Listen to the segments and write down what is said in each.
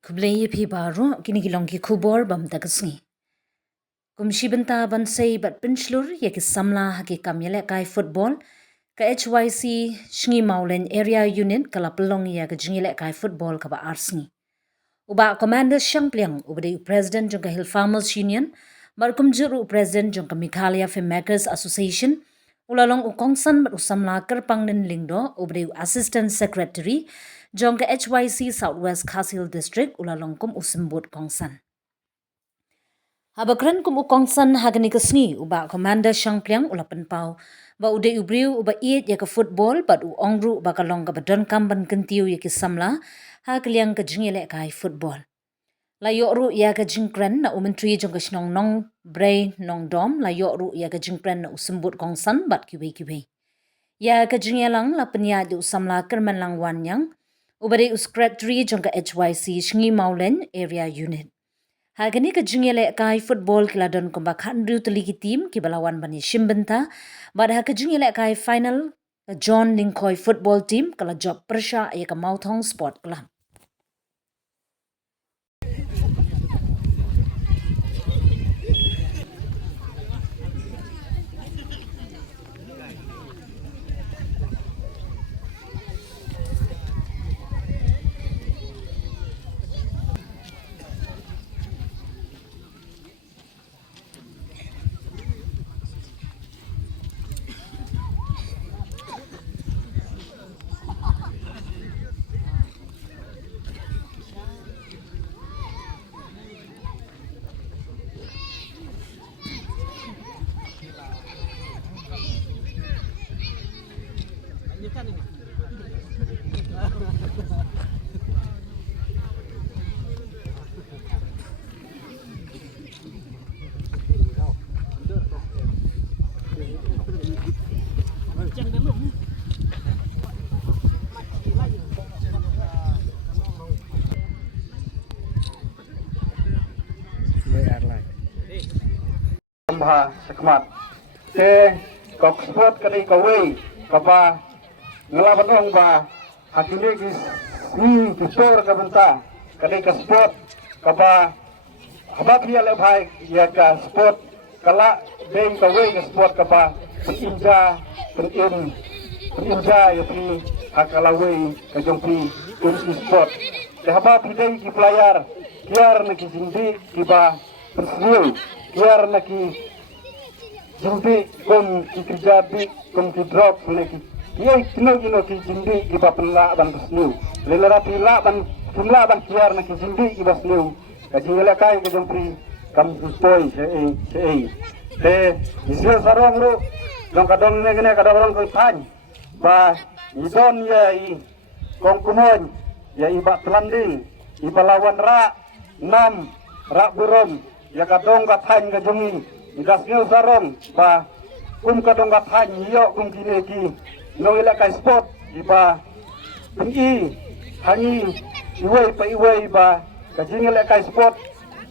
Kublai phi baro kini kilong ki kubor bam tagasngi. Kumshi benta ban say bat pinchlur ya ki samla ha ki kamyele kai football ka HYC shngi maulen area unit kala pelong ya ka jingile kai football ka ba arsngi. Uba commander Shangpliang ubade president jong Hill Farmers Union markum juru president jong Mikhalia Filmmakers Association ulalong ukongsan bat usamla kerpang nen lingdo ubade assistant secretary jong HYC Southwest Khasil District ulalong kum usimbut kongsan. Habakran kum ukongsan hagani kesni uba commander Shangpliang ulapan pau ba ude ubriu uba iet ya ke football bat u ongru ba kalong ka badon kamban kentiu ya ke samla ha kliang ka jingile kai football. La yoru ya ka jingkren na umentri jong ka shnong nong bray nong dom la yoru ya ka jingkren na usimbut kongsan bat kiwe. Ya ka jingelang la penya di usamla kerman lang wanyang ubade secretary jong ka HYC shngi maulen area unit. Hagani ka jingele kai football kiladon kumba khandru teliki team ki balawan bani shimbenta bad ha ka jingele kai final John Lingkoi football team kala job persha ya ka Mauthong Sport Club. Bah sekmat te kok sport kali kawai kapa ngelaban ong ba hakini kis ni kisor ka benta kali ka sport kapa habak dia le bhai ya ka sport kala deng kawai ka sport kapa peninja ya pi hakalawai ka jongpi kunci sport te habak deng ki player kiar na ki jindi ki ba persniu kiar na ki jindi kom ki kerjabi kom ki drop lagi kiai kino ki jindi ki bapela ban persniu lelara pila ban kiar na ki jindi ki basniu ka jingela kai ka jompri kam sustoi sei te isio sarong ru dong kadong ne gene kadang ko pan ba idon ya i kong kumon ya i ba tlanding i balawan ra nam ra burom ya kadong ka pan ka jongi idas ngel sarong ba kadong ka pan yo kini ki no ila ka sport di ba i hangi iwei ba ka jingela ka sport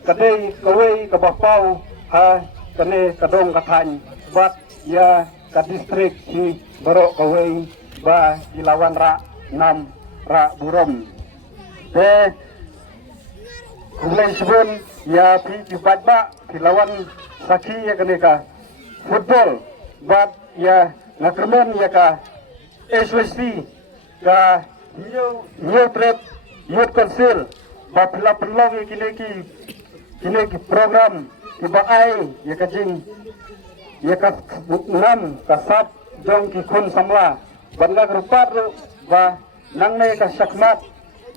kadai kawai ka bapau ha kane kadong ka pan bat ya ka distrik si baro kawai ba ilawan ra nam ra burom te kulai sebon ya pi ba ilawan saki ya kane ka football bat ya ngakermen ya ka SWC ka new trip youth council ba pila pelong kini ki program iba ai ya kajing ya ka nam kasap jong ki kun samla bangga grupat ba nang ne ka sakmat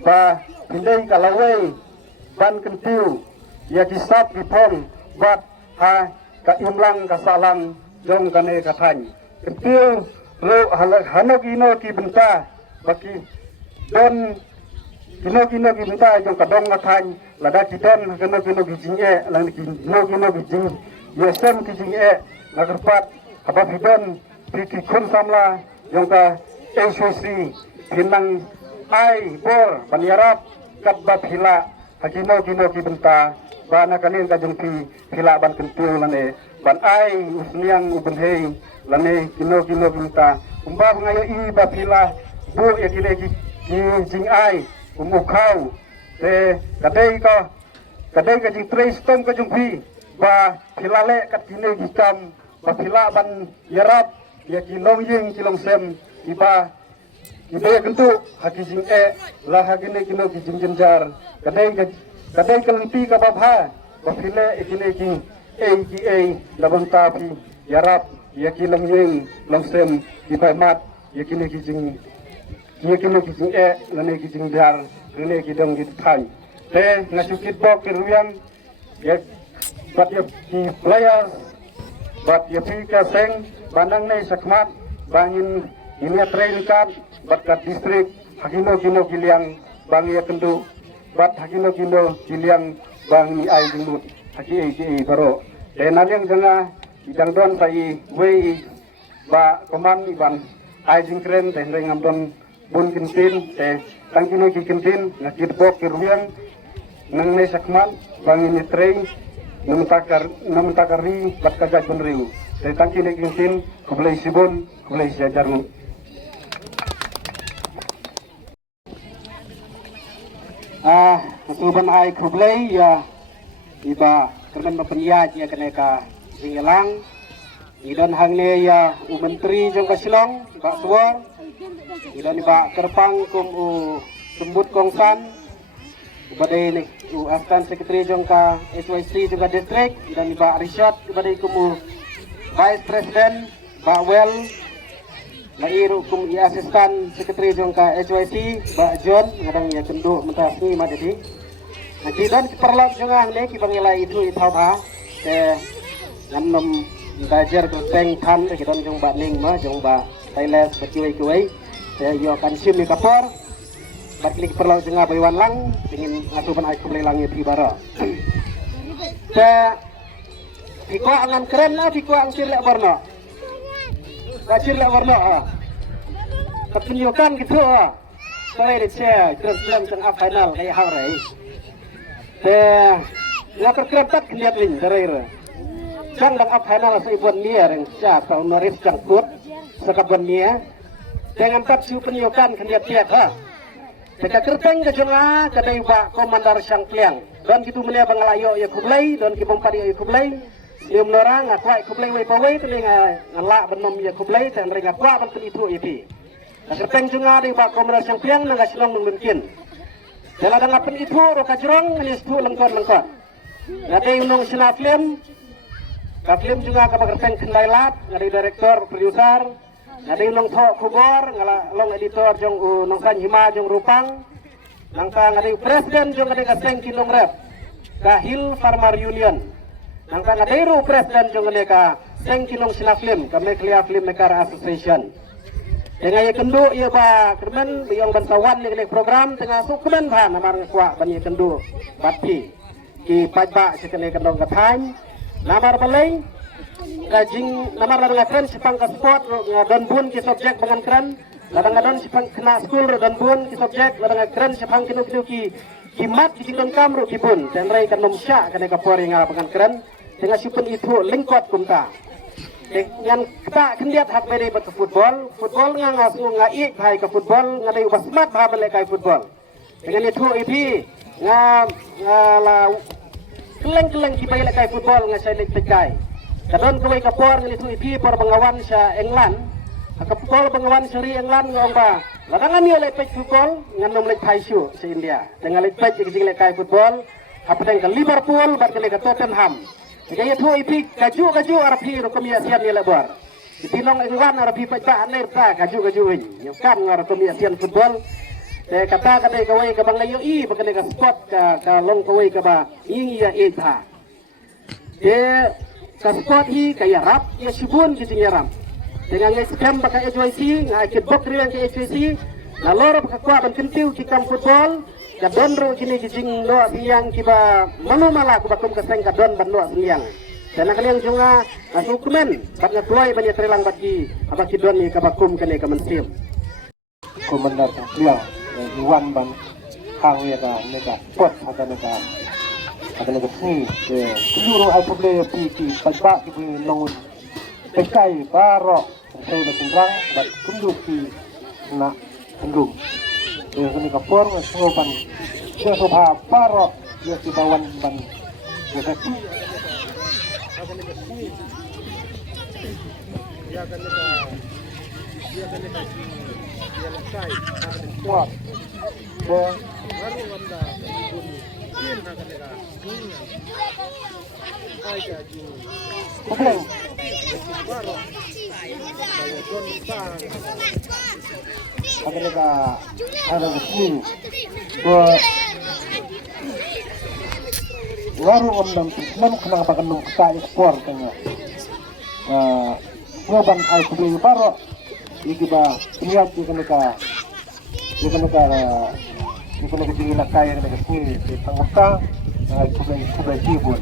ba pindai ka lawai ban kentiu ya ki sap ki pon bat ha ka imlang ka salang jong kane ka than kentiu ro hanok ino ki benta baki don kino ki benta jong kadong ka than lada ki don kino ki jinge lang kino ki jing yesem ki jinge nagerpat apa bidon ki kun samla jong ka SOC pinang ai bor banyarap kat ba phila hakino ki benta ba na kanin ka jong phila ban kentiu lane ban ai usniang ubenhei lane kino benta umba ngayo i ba phila bu ya ki jing ai umukau kadai ka jing trace tom ka jung pi ba philale kat kine gikam ba phila ban yarap ya kilong ying kilong sem iba ya kentu haki jing la hakine kino ki jing jenjar kadai kalenti ka babha ba phile ikine ki labang tapi yarap ya kilong ying long sem iba mat ya kine ki jing lane ki jing dar rene ki dong ki thai te ngasukit bok kiruyang ya bat ya ki players bat ya pi ka seng bandang nei sakmat bangin ini train kan bat kat distrik hakino kino kiliang bang ya kendu bat hakino kino kiliang bang ni ai jinglut haki baro te naliang janga idang don sai wei ba koman iban ai jingkren te rengam don bun kintin te tangkino ki kintin ngakit bok kiruyang nang nei sakman bangin ni train namuntakari bat kajat benriu te tangkino kintin kublai sibon kublai siajarmu suban ai kublai ya iba kerman mapeniyat ya keneka singelang idon hangne ya menteri jong kasilong ba suor idon iba kerpang kum sembut kongsan badai ni astan sekretari jong ka SYC jong ka district idon iba Rishad badai kum vice president ba well lairu kum i asistan sekretari jong ka SYC ba John ngadang ya kendu mentas ni madadi nanti dan perlok jong ang ki bangila itu ithau ba te ngam belajar kerteng tham ke don jong ba ning ma jong ba Thailand bercuai-cuai saya yo akan sim ni kapor baklik perlu jenga baywan lang ingin ngasupan ai kumlai langit ibara ta iko angan keren na iko ang sirlek warna sirlek warna pertunjukan gitu saya di share keren teng final kayak hal rai ta lapar kerepat lihat lin dari jang dang final sa ibon niya ring siya sa umaris jangkut sa kabon niya dengan tap siu penyukan kendiat tiap Teka kerteng ke jonga kadai ba komandar Sang Pliang don gitu melia bangalayo ya kublai don ki bompari ya kublai ium lorang akwa kublai we pawai teni ngala benom ya kublai tan ring akwa ban itu ipi kerteng jonga di ba komandar Sang Pliang nang silong mungkin dala dang apen itu ro kajrong ni stu lengkon ngadai unong sina film ka film juga ka kerteng kendai lat ngadai direktor produser ngadai long tho kubor ngala long editor jong nong kan hima jong rupang nangka ngadai presiden jong ngadai kaseng kinong rep ka Hill Farmer Union nangka ngadai ru presiden jong ngadai ka seng kinong sinaflim ka Meklia Film Maker Association dengan ye kendu ye ba kermen biyong bantawan ni program tengah sukumen ba namar ngakwa ban ye kendu bati ki pajba sekene kendong kathan namar balai kajing namar ladang keren sipang ka sport don bun ki subjek bangan keren ladang don sipang kena school don bun ki subjek ladang keren sipang kinu ki mat ki don kamru ki bun dan rai kan nomsya kan ka pori nga bangan keren dengan sipen itu lingkot kumta yang kita kendiat hak beri ke football nga ngasu ngai hai ke football ngadai ubah smart ba balik kai football dengan itu ipi nga la keleng ki balik kai football nga sai lik tekai kadon kawai kapor ngali tu ipi por pengawan sa England kapol pengawan seri England ngong ba ladangan yo lek football nganom lek Thaisu sa India dengan lek pej jing lek kai football apateng ke Liverpool bat ke lek Tottenham kaya tu ipi kaju arapi ro kami asian ni lebor ipinong England arapi pej ba aner ta kaju win yo kan ngar kami asian football te kata kadai kawai ka banglayo i bakale ka sport ka long kawai ka ba ingi ya eta ka sport hi kaya rap ya sibun ki ram dengan scam baka HYC ngakit bok riang ke HYC na loro baka kwa ban kentiu ki kam football ka donro kini ki jing lo siang ki ba manumala ku bakum ka seng ka don ban lo siang dan kalian junga asukumen bat ngaploy ban ya trelang baki abaki don ni ka bakum kene ka mensim komandar Pliang Iwan ban hang ya ka neka sport ada neka ni seluruh alfabet PT pajak ki nong pekai baro saya berkurang bat kunduki na kundung ini kapor ngopan dia subha paro dia tibawan ban dia kaki kuat dan okay. Mereka ada di sini. Warung om dan kenapa kena kita ekspor tanya. Nyoban ay kubli paro. Iki ba niat iki mereka tinggal kaya mereka sini di tangguhkan kubli kubli sibun.